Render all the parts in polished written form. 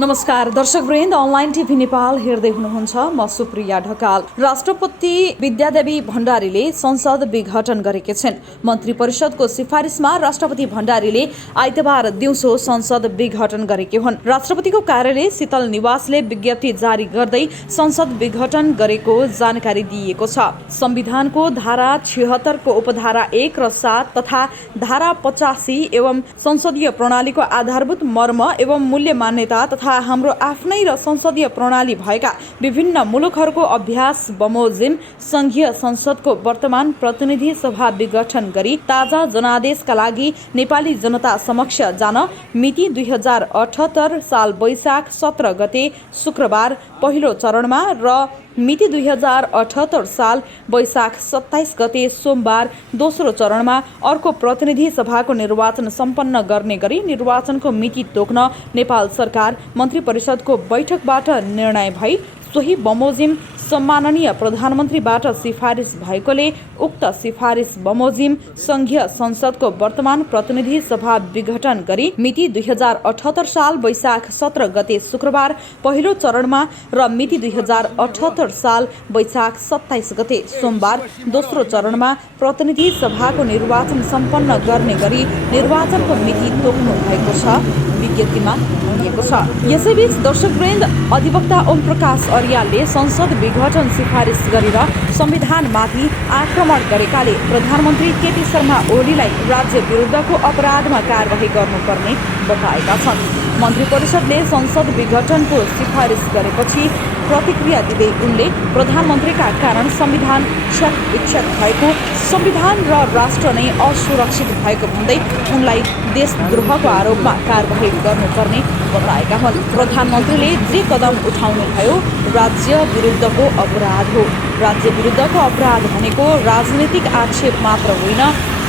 नमस्कार दर्शकवृन्द, online TV Nepal हेर्दै हुनुहुन्छ। म सुप्रिया ढकाल। राष्ट्रपति विद्यादेवी भण्डारीले संसद विघटन गरेकी छिन्। मन्त्री परिषदको सिफारिसमा राष्ट्रपति भण्डारीले आइतबार दिउँसो संसद विघटन गरेकी हुन्। राष्ट्रपतिको कार्यालय शीतल निवासले विज्ञप्ति जारी गर्दै संसद विघटन गरेको जानकारी दिएको छ। संविधानको धारा 76 को उपधारा 1 र 7 तथा धारा 85 एवं संसदीय प्रणालीको आधारभूत मर्म एवं मूल्य मान्यता तथा हाम्रो आफ्नै र संसदीय प्रणाली भएका विभिन्न मुलुकहरूको अभ्यास बमोजिम संघीय संसदको वर्तमान प्रतिनिधि सभा विघटन गरी ताजा जनादेशका लागि नेपाली जनता समक्ष जान मिति 2078 साल वैशाख 17 गते शुक्रबार पहिलो चरणमा र मिति 2078 साल वैशाख 27 गते सोमबार दोस्रो चरणमा अर्को प्रतिनिधि सभाको निर्वाचन सम्पन्न गर्ने गरी निर्वाचनको मिति तोक्न नेपाल सरकार मन्त्री परिषदको बैठकबाट निर्णय भई सोही बमोजिम सम्माननीय प्रधानमन्त्रीबाट सिफारिस भएकोले उक्त सिफारिस बमोजिम संघीय संसदको वर्तमान प्रतिनिधि सभा विघटन गरी मिति 2078 साल वैशाख 17 गते शुक्रबार पहिलो चरणमा र मिति 2078 साल वैशाख 27 गते सोमबार दोस्रो चरणमा प्रतिनिधि सभाको निर्वाचन सम्पन्न गर्ने गरी निर्वाचनको मिति तोक्नु भएको छ, विज्ञप्तिमा भनिएको छ। यसैबीच दर्शकवृन्द, अधिवक्ता ओम प्रकाश अर्यालले संसद विघटन सिफारिस गरेर संविधानमाथि आक्रमण गरेकाले प्रधानमन्त्री केपी शर्मा ओलीलाई राज्य विरुद्धको अपराधमा कारबाही गर्नुपर्ने बताएका छन्। मन्त्री परिषदले संसद विघटनको सिफारिस गरेपछि प्रतिक्रिया दिँदै उनले प्रधानमन्त्रीका कारण संविधान क्षत भएको, संविधान र राष्ट्र नै असुरक्षित भएको भन्दै उनलाई देशद्रोहको आरोपमा कारबाही गर्नुपर्ने बताएका हुन्। प्रधानमन्त्रीले जे कदम उठाउनुभयो राज्य विरुद्धको अपराध हो। राज्य विरुद्धको अपराध भनेको राजनीतिक आक्षेप मात्र होइन,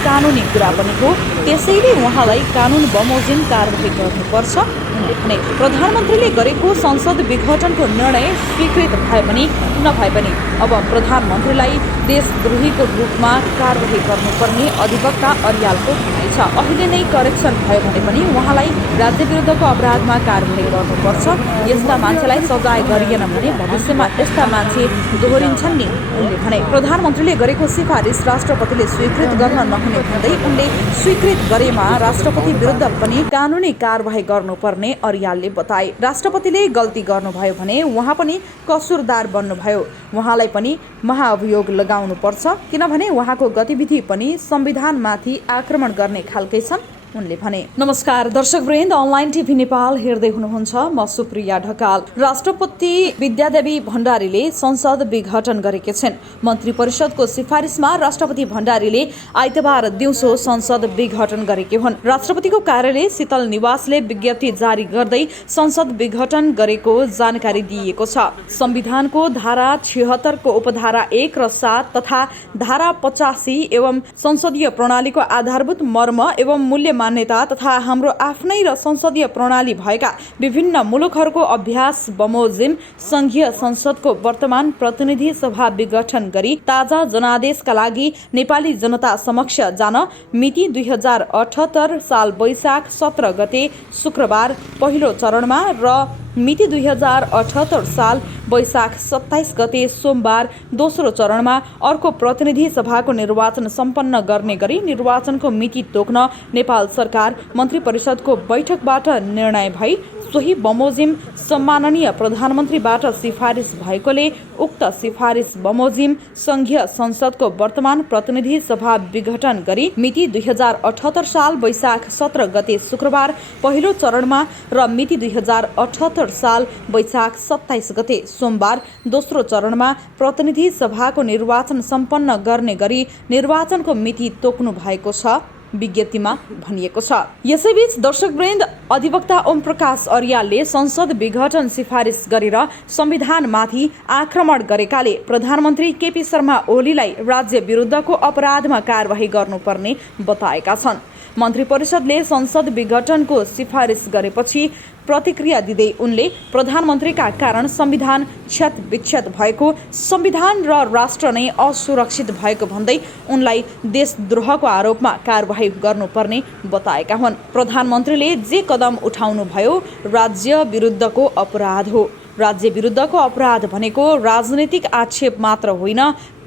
कानुनी कुरा पनि हो। त्यसैले उहाँलाई कानुन बमोजिम कारबाही गर्नुपर्छ उनले भने। प्रधानमन्त्रीले गरेको संसद विघटनको निर्णय स्वीकृत भए पनि नभए पनि अब प्रधानमन्त्रीलाई देशद्रोहीको रूपमा कारबाही गर्नुपर्ने अधिवक्ता अर्यालको भनाइ छ। अहिले नै करेक्सन भयो भने पनि उहाँलाई राज्य विरुद्धको अपराधमा कारबाही गर्नुपर्छ। यस्ता मान्छेलाई सजाय गरिएन भने भविष्यमा यस्ता मान्छे दोहोरिन्छन् नि, उनले भने। प्रधानमन्त्रीले गरेको सिफारिस राष्ट्रपतिले स्वीकृत गर्न नहुने भन्दै उनले स्वीकृत गरेमा राष्ट्रपति विरुद्ध पनि कानुनी कारबाही गर्नुपर्ने अर्यालले बताए। राष्ट्रपतिले गल्ती गर्नुभयो भने उहाँ पनि कसुरदार बन्नुभयो, उहाँलाई पनि महाअभियोग लगाउनुपर्छ, किनभने उहाँको गतिविधि पनि संविधानमाथि आक्रमण गर्ने खालकै छन्, उनले भने। नमस्कार दर्शकवृन्द, अनलाइन टिभी नेपाल हेर्दै हुनुहुन्छ। म सुप्रिया ढकाल। राष्ट्रपति विद्यादेवी भण्डारीले संसद विघटन गरेकी छिन्। मन्त्री परिषदको सिफारिसमा राष्ट्रपति भण्डारीले आइतबार दिउँसो संसद विघटन गरेकी हुन्। राष्ट्रपतिको कार्यालय शीतल निवासले विज्ञप्ति जारी गर्दै संसद विघटन गरेको जानकारी दिएको छ। संविधानको धारा 76 को उपधारा 1 र 7 तथा धारा 85 एवं संसदीय प्रणालीको आधारभूत मर्म एवं मूल्य मान्यता तथा हाम्रो आफ्नै र संसदीय प्रणाली भएका विभिन्न मुलुकहरूको अभ्यास बमोजिम संघीय संसदको वर्तमान प्रतिनिधि सभा विघटन गरी ताजा जनादेशका लागि नेपाली जनता समक्ष जान मिति 2078 साल वैशाख 17 गते शुक्रबार पहिलो चरणमा र मिति 2078 साल वैशाख 27 गते सोमबार दोस्रो चरणमा अर्को प्रतिनिधि सभाको निर्वाचन सम्पन्न गर्ने गरी निर्वाचनको मिति तोक्न नेपाल सरकार मन्त्री परिषदको बैठकबाट निर्णय भई सोही बमोजिम सम्माननीय प्रधानमन्त्रीबाट सिफारिस भएकोले उक्त सिफारिस बमोजिम संघीय संसदको वर्तमान प्रतिनिधि सभा विघटन गरी मिति 2078 साल वैशाख 17 गते शुक्रबार पहिलो चरणमा र मिति 2078 साल वैशाख 27 गते सोमबार दोस्रो चरणमा प्रतिनिधि सभाको निर्वाचन सम्पन्न गर्ने गरी निर्वाचनको मिति तोक्नु भएको छ, विज्ञप्तिमा भनिएको छ। यसैबीच दर्शकवृन्द, अधिवक्ता ओम प्रकाश अर्यालले संसद विघटन सिफारिस गरेर संविधानमाथि आक्रमण गरेकाले प्रधानमन्त्री केपी शर्मा ओलीलाई राज्य विरुद्धको अपराधमा कारबाही गर्नुपर्ने बताएका छन्। मन्त्री परिषदले संसद विघटनको सिफारिस गरेपछि प्रतिक्रिया दिँदै उनले प्रधानमन्त्रीका कारण संविधान क्षतविक्षत भएको, संविधान र राष्ट्र नै असुरक्षित भएको भन्दै उनलाई देशद्रोहको आरोपमा कारबाही गर्नुपर्ने बताएका हुन्। प्रधानमन्त्रीले जे कदम उठाउनुभयो राज्य विरुद्धको अपराध हो। राज्य विरुद्धको अपराध भनेको राजनीतिक आक्षेप मात्र होइन,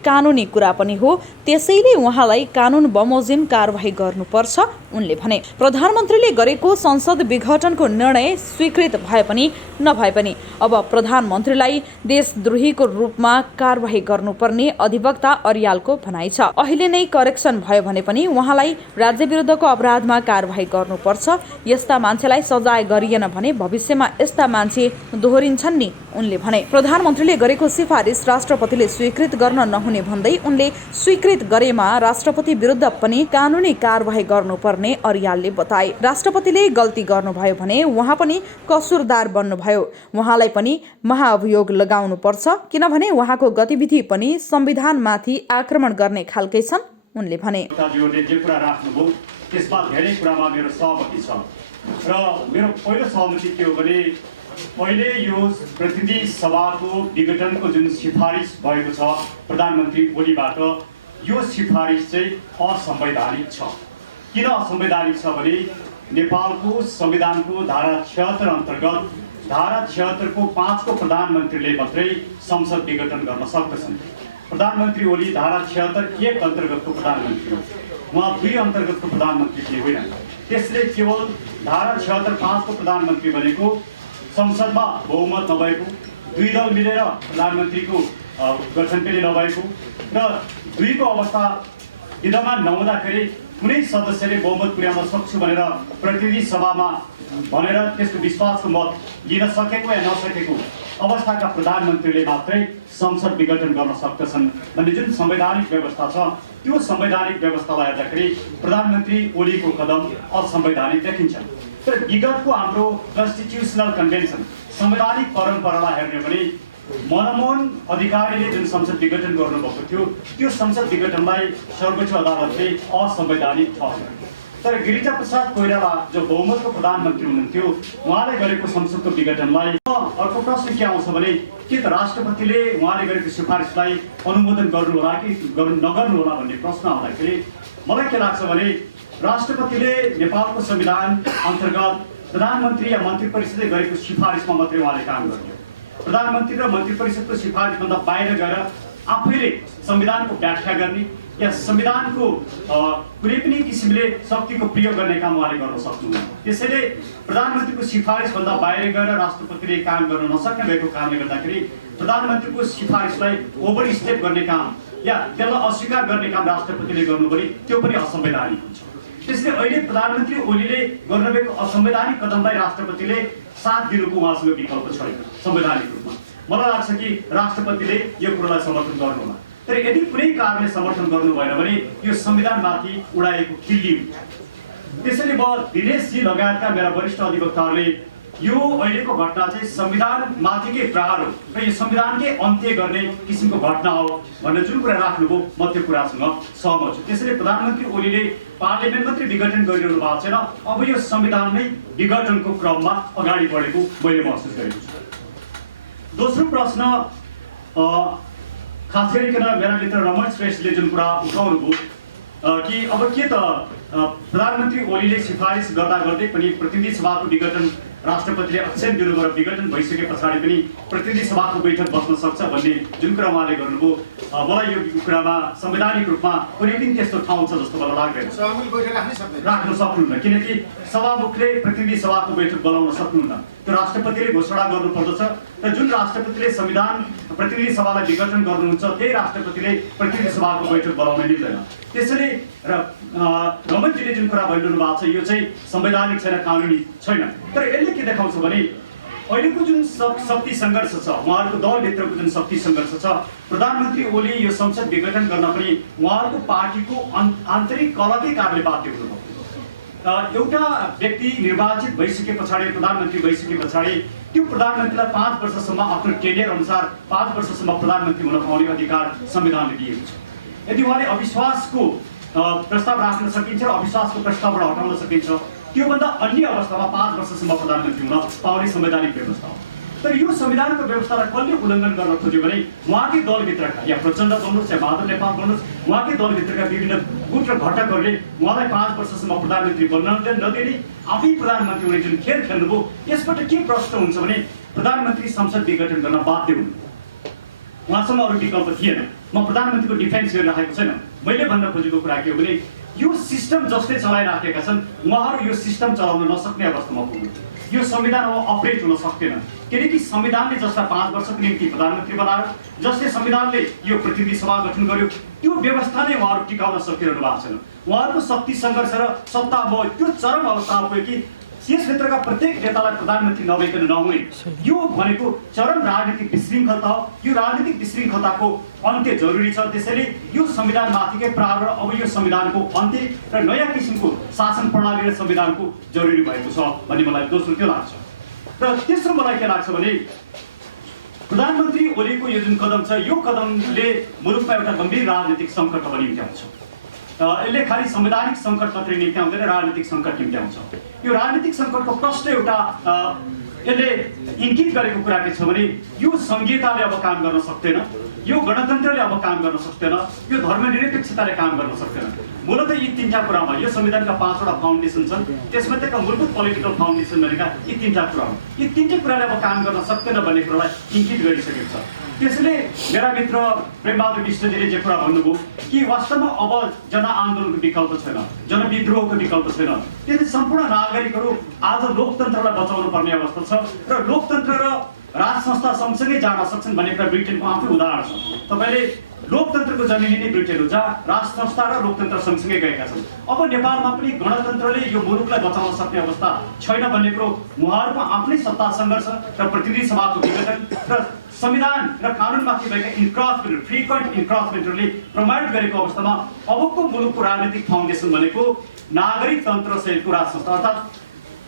कानुनी कुरा पनि हो। त्यसैले उहाँलाई कानुन बमोजिम कारबाही गर्नुपर्छ उनले भने। प्रधानमन्त्रीले गरेको संसद विघटनको निर्णय स्वीकृत भए पनि नभए पनि अब प्रधानमन्त्रीलाई देशद्रोहीको रूपमा कारबाही गर्नुपर्ने अधिवक्ता अर्यालको भनाइ छ। अहिले नै करेक्सन भयो भने पनि उहाँलाई राज्य विरुद्धको अपराधमा कारबाही गर्नुपर्छ। यस्ता मान्छेलाई सजाय गरिएन भने भविष्यमा यस्ता मान्छे दोहोरिन्छन् नि उनले भने। प्रधानमन्त्रीले गरेको सिफारिस राष्ट्रपतिले स्वीकृत गर्न नहुने भन्दै उनले स्वीकृत गरेमा राष्ट्रपति विरुद्ध पनि कानुनी कारबाही गर्नुपर्ने अर्यालले बताए। राष्ट्रपतिले गल्ती गर्नुभयो भने उहाँ पनि कसुरदार बन्नुभयो, उहाँलाई पनि महाअभियोग लगाउनुपर्छ, किनभने उहाँको गतिविधि पनि संविधानमाथि आक्रमण गर्ने खालकै छन् उनले भने। त्यसमा धेरै कुरामा मेरो सहमति छ र मेरो पहिलो सहमति के हो भने पहिले यो प्रतिनिधि सभाको विघटनको जुन सिफारिस भएको छ प्रधानमन्त्री ओलीबाट, यो सिफारिस चाहिँ असंवैधानिक छ। किन असंवैधानिक छ भने नेपालको संविधानको धारा 76 अन्तर्गत धारा 76 को 5 को प्रधानमन्त्रीले मात्रै संसद विघटन गर्न सक्दछन्। प्रधानमन्त्री ओली धारा 76 1 अन्तर्गतको प्रधानमन्त्री हो, उहाँ 2 अन्तर्गतको प्रधानमन्त्री थिए होइन। त्यसले केवल धारा 76 5 को प्रधानमन्त्री भनेको संसदमा बहुमत नभएको, 2 दल मिलेर प्रधानमन्त्रीको गठन पनि नभएको र 2 को अवस्था विद्यमान नहुँदाखेरि कुनै सदस्यले बहुमत पुर्याउन सक्छु भनेर प्रतिनिधि सभामा भनेर त्यसको विश्वासको मत लिन सकेको या नसकेको अवस्थाका प्रधानमन्त्रीले मात्रै संसद विघटन गर्न सक्दछन् भन्ने जुन संवैधानिक व्यवस्था छ, त्यो संवैधानिक व्यवस्थालाई हेर्दाखेरि प्रधानमन्त्री ओलीको कदम असंवैधानिक देखिन्छ। तर विगतको हाम्रो कन्स्टिट्युसनल कन्भेन्सन संवैधानिक परम्परालाई हेर्ने भने मनमोहन अधिकारीले जुन संसद विघटन गर्नुभएको थियो त्यो संसद विघटनलाई सर्वोच्च अदालतले असंवैधानिक ठहर्यो। तर गिरिजा प्रसाद कोइराला जो बहुमतको प्रधानमन्त्री हुनुहुन्थ्यो उहाँले गरेको संसदको विघटनलाई अर्को प्रश्न के आउँछ भने के त राष्ट्रपतिले उहाँले गरेको सिफारिसलाई अनुमोदन गर्नु होला कि नगर्नु होला भन्ने प्रश्न आउँदाखेरि मलाई के लाग्छ भने राष्ट्रपतिले नेपालको संविधान अन्तर्गत प्रधानमन्त्री या मन्त्री परिषदले गरेको सिफारिसमा मात्रै उहाँले काम गर्नु। प्रधानमन्त्री र मन्त्री परिषदको सिफारिसभन्दा बाहिर गएर आफैले संविधानको व्याख्या गर्ने या संविधानको कुनै पनि किसिमले शक्तिको प्रयोग गर्ने काम उहाँले गर्न सक्नुहुन्न। त्यसैले प्रधानमन्त्रीको सिफारिसभन्दा बाहिर गएर राष्ट्रपतिले काम गर्न नसक्ने भएको कारणले गर्दाखेरि प्रधानमन्त्रीको सिफारिसलाई ओभर स्टेप गर्ने काम या त्यसलाई अस्वीकार गर्ने काम राष्ट्रपतिले गर्नु भने त्यो पनि असंवैधानिक हुन्छ। त्यसले अहिले प्रधानमन्त्री ओलीले गर्नुभएको असंवैधानिक कदमलाई राष्ट्रपतिले साथ दिनुको उहाँसँग विकल्प छैन संवैधानिक रूपमा। मलाई लाग्छ कि राष्ट्रपतिले यो कुरालाई समर्थन गर्नुहोला। तर यदि कुनै कारणले समर्थन गर्नु भएन भने यो संविधानमाथि उडाएको खिल्ली हुन्छ। त्यसैले म दिनेशजी लगायतका मेरा वरिष्ठ अधिवक्ताहरूले यो अहिलेको घटना चाहिँ संविधानमाथिकै प्रहार हो र यो संविधानकै अन्त्य गर्ने किसिमको घटना हो भनेर जुन कुरा राख्नुभयो म त्यो कुरासँग सहमत छु। त्यसैले प्रधानमन्त्री ओलीले पार्लियामेन्ट मात्रै विघटन गरिरहनु भएको छैन, अब यो संविधान नै विघटनको क्रममा अगाडि बढेको मैले महसुस गरेको छु। दोस्रो प्रश्न खास गरिकन मेरा मित्र रमण श्रेष्ठले जुन कुरा उठाउनु भयो कि अब के त प्रधानमन्त्री ओलीले सिफारिस गर्दा गर्दै पनि प्रतिनिधि सभाको विघटन राष्ट्रपतिले अक्षम दिनुभयो, विघटन भइसके पछाडि पनि प्रतिनिधि सभाको बैठक बस्न सक्छ भन्ने जुन कुरा उहाँले गर्नुभयो, मलाई यो कुरामा संवैधानिक रूपमा कुनै पनि त्यस्तो ठाउँ छ जस्तो मलाई लाग्दैन। राख्न सक्नुहुन्न, किनकि सभामुखले प्रतिनिधि सभाको बैठक बोलाउन सक्नुहुन्न, त्यो राष्ट्रपतिले घोषणा गर्नुपर्दछ र जुन राष्ट्रपतिले संविधान प्रतिनिधि सभालाई विघटन गर्नुहुन्छ त्यही राष्ट्रपतिले प्रतिनिधि सभाको बैठक बोलाउन मिल्दैन। त्यसैले रमणजीले जुन कुरा भनिरहनु भएको छ यो चाहिँ संवैधानिक छैन, कानुनी छैन। तर यसले के देखाउँछ भने अहिलेको जुन शक्ति सङ्घर्ष छ, उहाँहरूको दलभित्रको जुन शक्ति सङ्घर्ष छ, प्रधानमन्त्री ओली यो संसद विघटन गर्न पनि उहाँहरूको पार्टीको आन्तरिक कलहकै कारणले बाध्य हुनुभयो। एउटा व्यक्ति निर्वाचित भइसके पछाडि प्रधानमन्त्री भइसके पछाडि त्यो प्रधानमन्त्रीलाई 5 वर्षसम्म आफ्नो टेन्यर अनुसार 5 वर्षसम्म प्रधानमन्त्री हुन पाउने अधिकार संविधानले दिएको छ। यदि उहाँले अविश्वासको प्रस्ताव राख्न सकिन्छ र अविश्वासको प्रस्तावबाट हटाउन सकिन्छ, त्योभन्दा अन्य अवस्थामा 5 वर्षसम्म प्रधानमन्त्री हुन पाउने संवैधानिक व्यवस्था हो। तर यो संविधानको व्यवस्थालाई कसले उल्लङ्घन गर्न खोज्यो भने उहाँकै दलभित्रका या प्रचण्ड भन्नुहोस् या माधव नेपाल भन्नुहोस्, उहाँकै दलभित्रका विभिन्न गुट र घटकहरूले उहाँलाई 5 वर्षसम्म प्रधानमन्त्री बन्न नदिने, आफै प्रधानमन्त्री हुने जुन खेल खेल्नुभयो, यसबाट के प्रश्न हुन्छ भने प्रधानमन्त्री संसद विघटन गर्न बाध्य हुनु। उहाँसँग अरू विकल्प थिएन। म प्रधानमन्त्रीको डिफेन्स गरिरहेको छैन। मैले भन्न खोजेको कुरा के हो भने यो सिस्टम जसले चलाइराखेका छन् उहाँहरू यो सिस्टम चलाउन नसक्ने अवस्थामा पुग्नु। यो संविधान अब अपरेट हुन सक्दैन, किनकि संविधानले जसलाई 5 वर्षको निम्ति प्रधानमन्त्री बनायो, जसले संविधानले यो प्रतिनिधि सभा गठन गर्यो, त्यो व्यवस्था नै उहाँहरू टिकाउन सकिरहनु भएको छैन। उहाँहरूको शक्ति सङ्घर्ष र सत्ता अब त्यो चरम अवस्थामा पुग्यो कि यस क्षेत्रका प्रत्येक नेतालाई प्रधानमन्त्री नभइकन नहुने, यो भनेको चरम राजनीतिक विशृङ्खलता हो। यो राजनीतिक विशृङ्खलताको अन्त्य जरुरी छ। त्यसैले यो संविधानमाथिकै प्रहार र अब यो संविधानको अन्त्य र नयाँ किसिमको शासन प्रणाली र संविधानको जरुरी भएको छ भन्ने मलाई दोस्रो त्यो लाग्छ। र तेस्रो मलाई के लाग्छ भने प्रधानमन्त्री ओलीको यो जुन कदम छ, यो कदमले मुलुकमा एउटा गम्भीर राजनीतिक सङ्कट पनि निम्त्याउँछ। यसले खालि संवैधानिक सङ्कट मात्रै निम्त्याउँदैन, राजनीतिक सङ्कट निम्त्याउँछ। यो राजनीतिक सङ्कटको प्रश्न एउटा यसले इङ्गित गरेको कुरा के छ भने यो संहिताले अब काम गर्न सक्दैन, यो गणतन्त्रले अब काम गर्न सक्दैन, यो धर्मनिरपेक्षताले काम गर्न सक्दैन। मूलतः यी तीनटा कुरामा यो संविधानका 5 वटा फाउन्डेसन छन्, त्यसमध्येका मूलभूत पोलिटिकल फाउन्डेसन भनेका यी तीनटा कुरा हुन्। यी तीनटै कुराले अब काम गर्न सक्दैन भन्ने कुरालाई इङ्गित गरिसकेको छ। त्यसैले मेरा मित्र प्रेमबहादुर विष्टजीले जे कुरा भन्नुभयो कि वास्तवमा अब जनआन्दोलनको विकल्प छैन, जनविद्रोहको विकल्प छैन। त्यसले सम्पूर्ण नागरिकहरू आज लोकतन्त्रलाई बचाउनु पर्ने अवस्था छ र लोकतन्त्र र राज संस्था सँगसँगै जान सक्छन् भन्ने कुरा ब्रिटेनको आफै उदाहरण छ। तपाईँले लोकतन्त्रको जमिनी नै ब्रिटेन हो, जहाँ राज संस्था र लोकतन्त्र सँगसँगै गएका छन्। अब नेपालमा पनि गणतन्त्रले यो मुलुकलाई बचाउन सक्ने अवस्था छैन भन्ने कुरो उहाँहरूको आफ्नै सत्ता सङ्घर्ष र प्रतिनिधि सभाको विघटन र संविधान र कानुनमाथि भएका इन्क्रोचमेन्ट, फ्रिक्वेन्ट इन्क्रोचमेन्टहरूले प्रमाणित गरेको अवस्थामा अबको मुलुकको राजनीतिक फाउन्डेसन भनेको नागरिक तन्त्र सहितको राज संस्था अर्थात्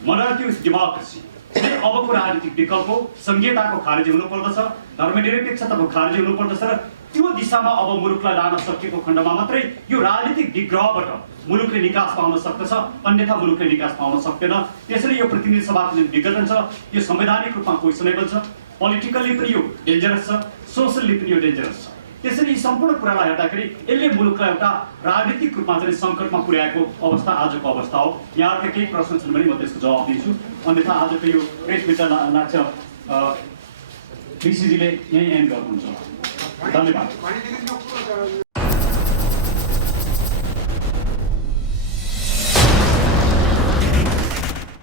मोनार्की डेमोक्रेसी। अबको राजनीतिक विकल्प संहिताको खारेजी हुनुपर्दछ, धर्मनिरपेक्षताको खारेजी हुनुपर्दछ र त्यो दिशामा अब मुलुकलाई लान सकिएको खण्डमा मात्रै यो राजनीतिक विग्रहबाट मुलुकले निकास पाउन सक्दछ, अन्यथा मुलुकले निकास पाउन सक्दैन। त्यसैले यो प्रतिनिधि सभाको जुन विघटन छ यो संवैधानिक रूपमा क्वेसनेबल छ, पोलिटिकल्ली पनि यो डेन्जरस छ, सोसल्ली पनि यो डेन्जरस छ। त्यसैले यी सम्पूर्ण कुरालाई हेर्दाखेरि यसले मुलुकलाई एउटा राजनीतिक रूपमा चाहिँ सङ्कटमा पुर्याएको अवस्था आजको अवस्था हो। यहाँका केही प्रश्न छन् भने म त्यसको जवाब दिन्छु, अन्यथा आजको यो प्रेस मिट लाग्छ ऋषिजीले यहीँ एन्ड गर्नुहुन्छ। धन्यवाद।